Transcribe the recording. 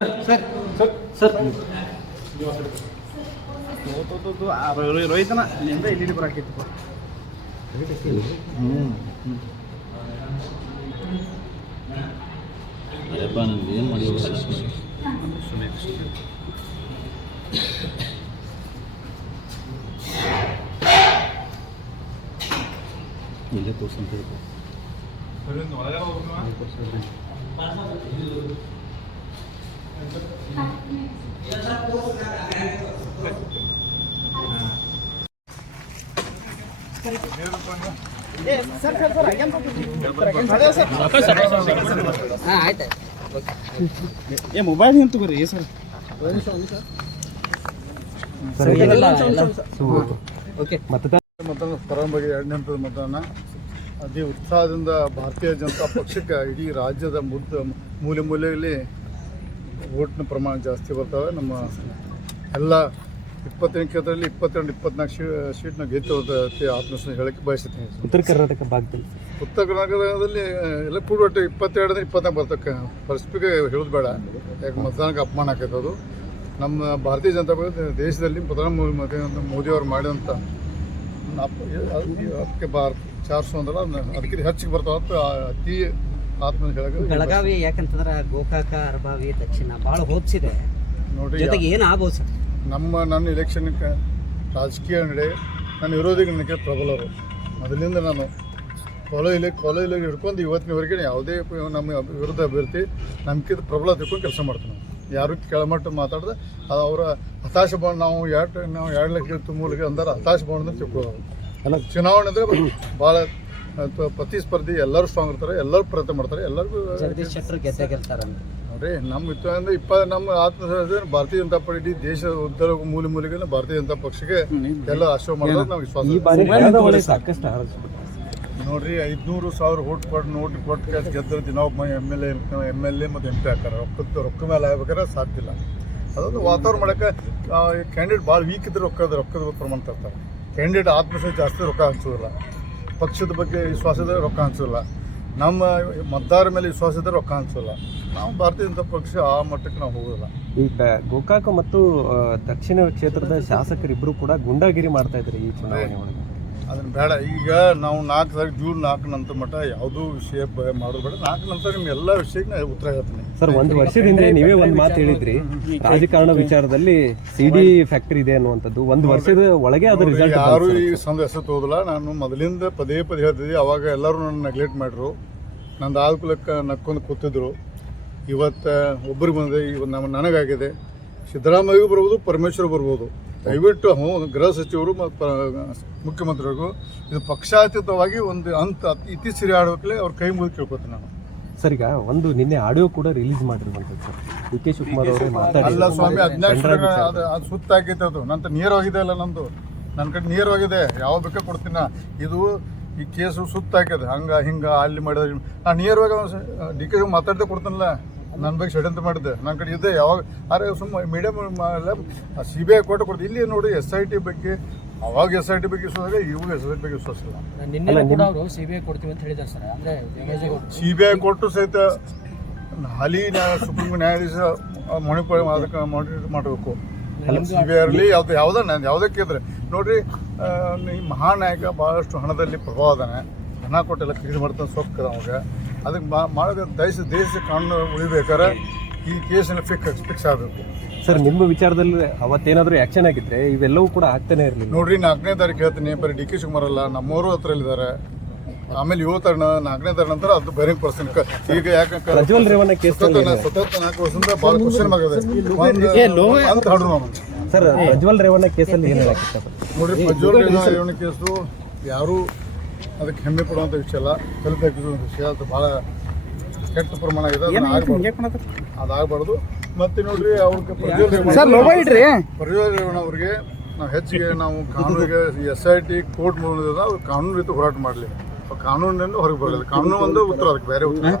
Sir sir sir ರೋಹಿತನ ಇಲ್ಲಿಂದ ಇಲ್ಲಿ ಬರಾಕಿತ್ತು. ಅಯ್ಯಪ್ಪ ನನಗೆ ಏನು ಮಾಡಿ ಇಲ್ಲೇ ತೋರ್ಸಂತ ಹೇಳ್ಬೇಕು. ಮೊಬೈಲ್ ಅಂತ ಬರ್ರಿ ಸರ್. ಮತದಾನ ಪ್ರಾರಂಭವಾಗಿ 2ನೇ ಹಂತದ ಮತದಾನ ಅತಿ ಉತ್ಸಾಹದಿಂದ ಭಾರತೀಯ ಜನತಾ ಪಕ್ಷಕ್ಕೆ ಇಡೀ ರಾಜ್ಯದ ಮೂಲೆ ಮೂಲೆಯಲ್ಲಿ ವೋಟ್ನ ಪ್ರಮಾಣ ಜಾಸ್ತಿ ಬರ್ತವೆ. ನಮ್ಮ ಎಲ್ಲ 28 ಕ್ಷೇತ್ರದಲ್ಲಿ 22-24 ಸೀಟ್ನ ಗೆದ್ದು ಆತ್ಮವಿಶ್ವಾಸ ಹೇಳಕ್ಕೆ ಬಯಸುತ್ತೇನೆ. ಉತ್ತರ ಕರ್ನಾಟಕ ಭಾಗದಲ್ಲಿ ಎಲ್ಲ ಕೂಡೊಟ್ಟು 22-24 ಬರ್ತಕ್ಕೆ ಪರಸ್ಪರ ಹೇಳೋದು ಬೇಡ, ಯಾಕೆ ಮತದಾನಕ್ಕೆ ಅಪಮಾನ ಆಕೈತೆ. ಅದು ನಮ್ಮ ಭಾರತೀಯ ಜನತಾ ಪಕ್ಷ ದೇಶದಲ್ಲಿ ಪ್ರಧಾನಮಂತ್ರಿ ಮೋದಿಯವರು ಮಾಡಿದಂಥ ಅದಕ್ಕೆ 400 ಅಂದಲ್ಲ, ಅದಕ್ಕೆ ಹೆಚ್ಚಿಗೆ ಬರ್ತಾವ ಅತಿ ಆತ್ಮ ಹೇಳಕ್ಕೆ. ಬೆಳಗಾವಿ ಯಾಕಂತಂದ್ರೆ ಗೋಕಾಕ, ಅರಬಾವಿ, ದಕ್ಷಿಣ ಭಾಳ ಹೋಪ್ಸಿದೆ ನೋಡಿ. ಜೊತೆಗೆ ಏನು ಆಗ್ಬೋದು ಸರ್? ನನ್ನ ಇಲೆಕ್ಷನ್ಗೆ ರಾಜಕೀಯ ನಡೆ ನನ್ನ ವಿರೋಧಿಗಳು ನನಗೆ ಪ್ರಬಲರು. ಮೊದಲಿಂದ ನಾನು ಕಾಲೇಜಲ್ಲಿ ಹಿಡ್ಕೊಂಡು ಇವತ್ತಿನವರೆಗೆ ಯಾವುದೇ ನಮ್ಮ ವಿರುದ್ಧ ಅಭ್ಯರ್ಥಿ ನಮ್ಗಿಂತ ಪ್ರಬಲ ತಿಳ್ಕೊಂಡು ಕೆಲಸ ಮಾಡ್ತೀನಿ. ಯಾರು ಕೆಳಮಟ್ಟ ಮಾತಾಡಿದ್ರೆ ಅದು ಅವರ ಹತಾಶ ಬಾಂಡ್ ನಾವು 2 ಲಕ್ಷ ಮೂಲಕ ಅಂದಾರೆ ಹತಾಶ ಬಾಂಡ್ ಅಂತ ತಿಳ್ಕೊಳ್ಳೋದು. ಅಲ್ಲ, ಚುನಾವಣೆ ಅಂದರೆ ಭಾಳ ಪ್ರತಿಸ್ಪರ್ಧಿ, ಎಲ್ಲರೂ ಸ್ಟ್ರಾಂಗ್ ಇರ್ತಾರೆ, ಎಲ್ಲರೂ ಪ್ರಯತ್ನ ಮಾಡ್ತಾರೆ, ಎಲ್ಲರಿಗೂ ಜಗದೀಶ್ ಶೆಟ್ಟರ್ ಗೆದ್ದೇ ಗೆಲ್ತಾರೆ ನೋಡ್ರಿ. ನಮ್ಮ ನಮ್ಮ ಆತ್ಮವಿಶ್ವಾಸ ಭಾರತೀಯ ಜನತಾ ಪಾರ್ಟಿ ದೇಶ ಉತ್ತರ ಮೂಲೆಗೆ ಭಾರತೀಯ ಜನತಾ ಪಕ್ಷಕ್ಕೆ ಎಲ್ಲ ಆಶ್ರಯ ಮಾಡೋದು ನಾವು ವಿಶ್ವಾಸ. ನೋಡ್ರಿ 500,000 ನೋಟ್ ಕೊಟ್ಟು ಗೆದ್ದರೆ ದಿನೊಬ್ಬ ಎಮ್ ಎಲ್ ಎ ಮತ್ತು MP ಹಾಕಾರ. ರೊಕ್ಕ ಮೇಲೆ ಆಗ್ಬೇಕಾದ್ರೆ ಸಾಧ್ಯ ಇಲ್ಲ. ಅದೊಂದು ವಾತಾವರಣ ಮಾಡೋಕ್ಕೆ ಕ್ಯಾಂಡಿಡೇಟ್ ಭಾಳ ವೀಕ್ ಇದ್ರೆ ರೊಕ್ಕದ ಪ್ರಮಾಣ ತರ್ತಾರೆ. ಕ್ಯಾಂಡಿಡೇಟ್ ಆತ್ಮವಿಶ್ವಾಸ ಜಾಸ್ತಿ ರೊಕ್ಕ ಹಂಚೋದಿಲ್ಲ, ಪಕ್ಷದ ಬಗ್ಗೆ ವಿಶ್ವಾಸ ಇದ್ದರೆ ರೊಕ್ಕ ಹಂಚೋಲ್ಲ, ನಮ್ಮ ಮತದಾರ ಮೇಲೆ ವಿಶ್ವಾಸ ಇದ್ದರೆ ರೊಕ್ಕ ಹಂಚೋಲ್ಲ. ನಾವು ಭಾರತೀಯ ಜನತಾ ಪಕ್ಷ ಆ ಮಟ್ಟಕ್ಕೆ ನಾವು ಹೋಗೋದಿಲ್ಲ. ಈಗ ಗೋಕಾಕ ಮತ್ತು ದಕ್ಷಿಣ ಕ್ಷೇತ್ರದ ಶಾಸಕರಿಬ್ಬರು ಕೂಡ ಗುಂಡಾಗಿರಿ ಮಾಡ್ತಾ ಇದ್ದಾರೆ ಈ ಚುನಾವಣೆ ಒಳಗೆ. ಅದನ್ನು ಬೇಡ. ಈಗ ನಾವು ಜೂನ್ 4 ನಂತರ ಮಟ್ಟ ಯಾವುದೂ ವಿಷಯ ಮಾಡೋದು ಬೇಡ. 4 ನಂತರ ನಿಮ್ಮ ಎಲ್ಲ ವಿಷಯಕ್ಕೆ ನಾನು ಉತ್ತರ ಹೇಳ್ತೀನಿ ಸರ್. 1 ವರ್ಷದಿಂದ ನೀವೇ ಒಂದು ಮಾತು ಹೇಳಿದ್ರಿ, ರಾಜಕಾರಣ ವಿಚಾರದಲ್ಲಿ CD ಫ್ಯಾಕ್ಟರಿ ಇದೆ ಅನ್ನುವಂಥದ್ದು. 1 ವರ್ಷದ ಒಳಗೆ ಅದು ರಿಸಲ್ಟ್ ಯಾರು ಈ ಹೆಸರು ತೋದಿಲ್ಲ. ನಾನು ಮೊದಲಿಂದ ಪದೇ ಹೇಳ್ತಿದ್ದೆ. ಅವಾಗ ಎಲ್ಲರೂ ನನ್ನ ನೆಗ್ಲೆಕ್ಟ್ ಮಾಡಿದ್ರು, ನಂದು ಆಲ್ಕುಲಕ್ಕೆ ನಕ್ಕೊಂಡು ಕೂತಿದ್ರು. ಇವತ್ತು ಒಬ್ಬರಿಗೆ ಬಂದಿದೆ, ಇವತ್ತು ನನಗಾಗಿದೆ. ಸಿದ್ದರಾಮಯ್ಯಗೂ ಬರ್ಬೋದು, ಪರಮೇಶ್ವರ್ ಬರ್ಬೋದು. ದಯವಿಟ್ಟು ಗೃಹ ಸಚಿವರು ಮತ್ತು ಮುಖ್ಯಮಂತ್ರಿಗಳಿಗೂ ಇದು ಪಕ್ಷಾತೀತವಾಗಿ ಒಂದು ಇತ್ತೀಚೆಗೆ ಆಡಬೇಕಲೇ ಅವ್ರ ಕೈ ಮುಗಿದು ಕೇಳ್ಕೊತೀನಿ ನಾನು. ಸರ್, ಈಗ ನಿನ್ನೆ ಆಡಿಯೋ ಕೂಡ ರಿಲೀಸ್ ಮಾಡಿರುವಂಥದ್ದು ಸರ್. DK ಶಿವಕುಮಾರ್ ಅವರೇ ಮಾತಾಡಿ, ಅಲ್ಲ ಸ್ವಾಮಿ, 14 ಅದು ಸುತ್ತಾಗೈತೆ. ಅದು ನಂತರ ನೇರವಾಗಿದೆ ಅಲ್ಲ, ನಂದು ನನ್ನ ಕಡೆ ನೇರವಾಗಿದೆ. ಯಾವ ಬೇಕಾ ಕೊಡ್ತೀನಿ. ಇದು ಈ ಕೇಸು ಸುತ್ತಾಕ್ಯದ ಹಿಂಗೆ ಅಲ್ಲಿ ಮಾಡಿದ್ರೆ ನಾನು ನೇರವಾಗಿ DK ಮಾತಾಡ್ದೆ ಕೊಡ್ತೀನಲ್ಲ. ನನ್ನ ಬಗ್ಗೆ ಷಡ್ಯಂತ್ರ ಮಾಡಿದ್ದೆ, ನನ್ನ ಕಡೆ ಇದೆ. ಯಾವಾಗ ಸುಮ್ಮ ಮೀಡಿಯಮ್ CBI ಕೊಟ್ಟು ಕೊಡ್ತೀವಿ. ಇಲ್ಲಿ ನೋಡಿ SIT ಬಗ್ಗೆ, ಅವಾಗ SIT ಬಗ್ಗೆ ವಿಶ್ವಾಸ, ಇವಾಗ SIT ಬಗ್ಗೆ ವಿಶ್ವಾಸ ಇಲ್ಲ. CBI ಕೊಡ್ತೀವಿ ಅಂತ ಹೇಳಿದ್ದಾರೆ ಸರ್. ಅಂದರೆ CBI ಕೊಟ್ಟು ಸಹಿತ ಹಾಲಿ ಸುಪ್ರೀಂ ನ್ಯಾಯಾಧೀಶ ಅದಕ್ಕೆ ಮಾನಿಟರ್ ಮಾಡಬೇಕು. CBI ಇರಲಿ ಯಾವುದಕ್ಕೆ ಇದ್ರೆ ನೋಡ್ರಿ, ಈ ಮಹಾನಾಯಕ ಭಾಳಷ್ಟು ಹಣದಲ್ಲಿ ಪ್ರಭಾವ ಅದಾನೆ. ಹಣ ಕೊಟ್ಟೆಲ್ಲ ಖರೀದಿ ಮಾಡ್ತಾನೆ, ಸೊಕ್ಕದ ಅವಾಗ. ಅದಕ್ಕೆ ಮಾಡೋದು ದೇಶ ಕಾನೂನು ಉಳಿಬೇಕಾದ್ರೆ ಈ ಕೇಸನ್ನು ಫಿಕ್ಸ್ ಆಗಬೇಕು ಸರ್. ನಿಮ್ಮ ವಿಚಾರದಲ್ಲಿ ಅವತ್ತೇನಾದರೂ ಆ್ಯಕ್ಷನ್ ಆಗಿದ್ರೆ ಇವೆಲ್ಲವೂ ಕೂಡ ಆಗ್ತಾನೆ ಇರಲಿಲ್ಲ. ನೋಡ್ರಿ, 4ನೇ ತಾರೀಕು ಹೇಳ್ತೀನಿ. ಬರೀ DK ಶಿವಕುಮಾರ್ ಅಲ್ಲ, ನಮ್ಮವರು ಹತ್ರಲ್ಲಿದ್ದಾರೆ. ಆಮೇಲೆ 4ನೇ ತಾರೀಕು ನಂತರ ಅದು ಬೈರಿಂಗ್ ಪರ್ಸನ್. ಈಗ ಯಾಕಂದ್ರೆ ಪ್ರಜ್ವಲ್ ರೇವಣ್ಣ ಕೇಸ್ ಸತತ 4 ವರ್ಷದಿಂದ ಭಾಳ ಕ್ವಶನ್ ಆಗಿದೆ ಅಂತ ಹಾಡ್ರು ನಾವು. ಸರ್, ಪ್ರಜ್ವಲ್ ರೇವಣ್ಣ ಕೇಸಲ್ಲಿ ಏನು ಹೇಳಕ್ಕೆ ನೋಡ್ರಿ, ಪ್ರಜ್ವಲ್ ರೇವಣ್ಣ ಕೇಸು ಯಾರು ಅದಕ್ಕೆ ಹೆಮ್ಮೆ ಪಡುವಂಥ ವಿಷಯ ಅಲ್ಲ, ಕಲಿತ ವಿಷಯ. ಅದು ಭಾಳ ಕೆಟ್ಟ ಪ್ರಮಾಣ ಆಗಿದೆ, ಅದಾಗಬಾರ್ದು. ಮತ್ತೆ ನೋಡ್ರಿ, ಅವ್ರಿಗೆ ಪ್ರಜ್ವಲ್ ರೇವಣ್ಣ ಅವ್ರಿಗೆ ನಾವು ಹೆಚ್ಚಿಗೆ ಕಾನೂನಿಗೆ SIT ಕೋರ್ಟ್ ಮೂಲಕ ಅವ್ರು ಕಾನೂನು ರೀತಿ ಹೋರಾಟ ಮಾಡಲಿ. ಕಾನೂನಿನಿಂದ ಹೊರಗೆ ಬರಲಿಲ್ಲ. ಕಾನೂನು ಒಂದು ಉತ್ತರ, ಅದಕ್ಕೆ ಬೇರೆ ಉತ್ತರ.